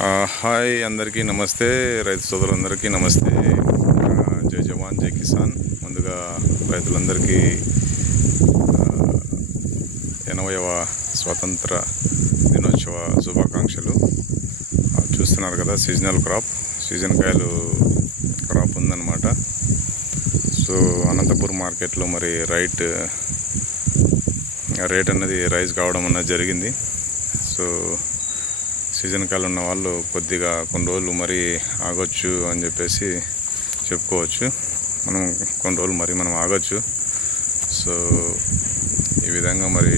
Hi అందరికీ నమస్తే, రైతు సోదరులందరికీ నమస్తే. జై జవాన్ జై కిసాన్. ముందుగా రైతులందరికీ 80వ స్వాతంత్ర దినోత్సవ శుభాకాంక్షలు. చూస్తున్నారు కదా, సీజనల్ క్రాప్, సీజన్ కాయలు క్రాప్ ఉందన్నమాట. సో అనంతపూర్ మార్కెట్లో మరి రేట్ అన్నది రైజ్ కావడం అన్నది జరిగింది. సో సీజన్ కాయలు ఉన్న వాళ్ళు కొద్దిగా కొన్ని రోజులు మరి ఆగొచ్చు అని చెప్పేసి చెప్పుకోవచ్చు. మనం కొన్ని రోజులు మనం ఆగొచ్చు. సో ఈ విధంగా మరి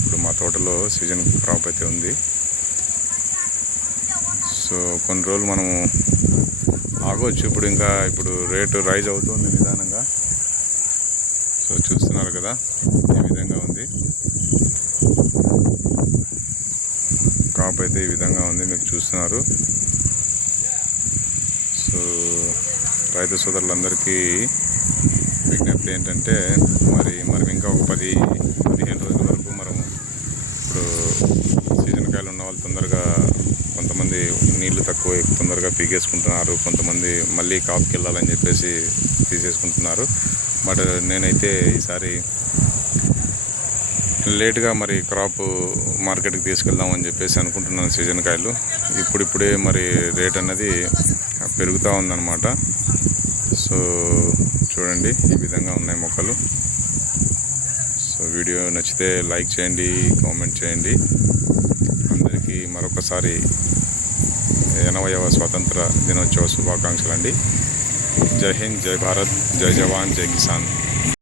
ఇప్పుడు మా తోటలో సీజన్ క్రాప్ అయితే ఉంది. సో కొన్ని రోజులు మనము ఆగవచ్చు. ఇప్పుడు రేటు రైజ్ అవుతుంది నిదానంగా. సో చూస్తున్నారు కదా, ఈ విధంగా ఉంది క్రాప్ అయితే, ఈ విధంగా ఉంది, మీకు చూస్తున్నారు. సో రైతు సోదరులందరికీ విజ్ఞప్తి ఏంటంటే మరి ఇంకా ఒక 10-15 రోజుల వరకు ఇప్పుడు సీజన్ కాయలు ఉన్న వాళ్ళు తొందరగా, కొంతమంది నీళ్లు తక్కువ తొందరగా పీకేసుకుంటున్నారు, కొంతమంది మళ్ళీ కాపుకి వెళ్ళాలని చెప్పేసి తీసేసుకుంటున్నారు. బట్ నేనైతే ఈసారి లేట్గా క్రాప్ మార్కెట్కి తీసుకెళ్దామని చెప్పేసి అనుకుంటున్నాను. సీజన్ కాయలు ఇప్పుడిప్పుడే రేట్ అన్నది పెరుగుతూ ఉందన్నమాట. సో చూడండి, ఈ విధంగా ఉన్నాయి మొక్కలు. సో వీడియో నచ్చితే లైక్ చేయండి, కామెంట్ చేయండి. అందరికీ మరొకసారి 80వ స్వాతంత్ర దినోత్సవ శుభాకాంక్షలు అండి. జై హింద్, జై భారత్, జై జవాన్, జై కిసాన్.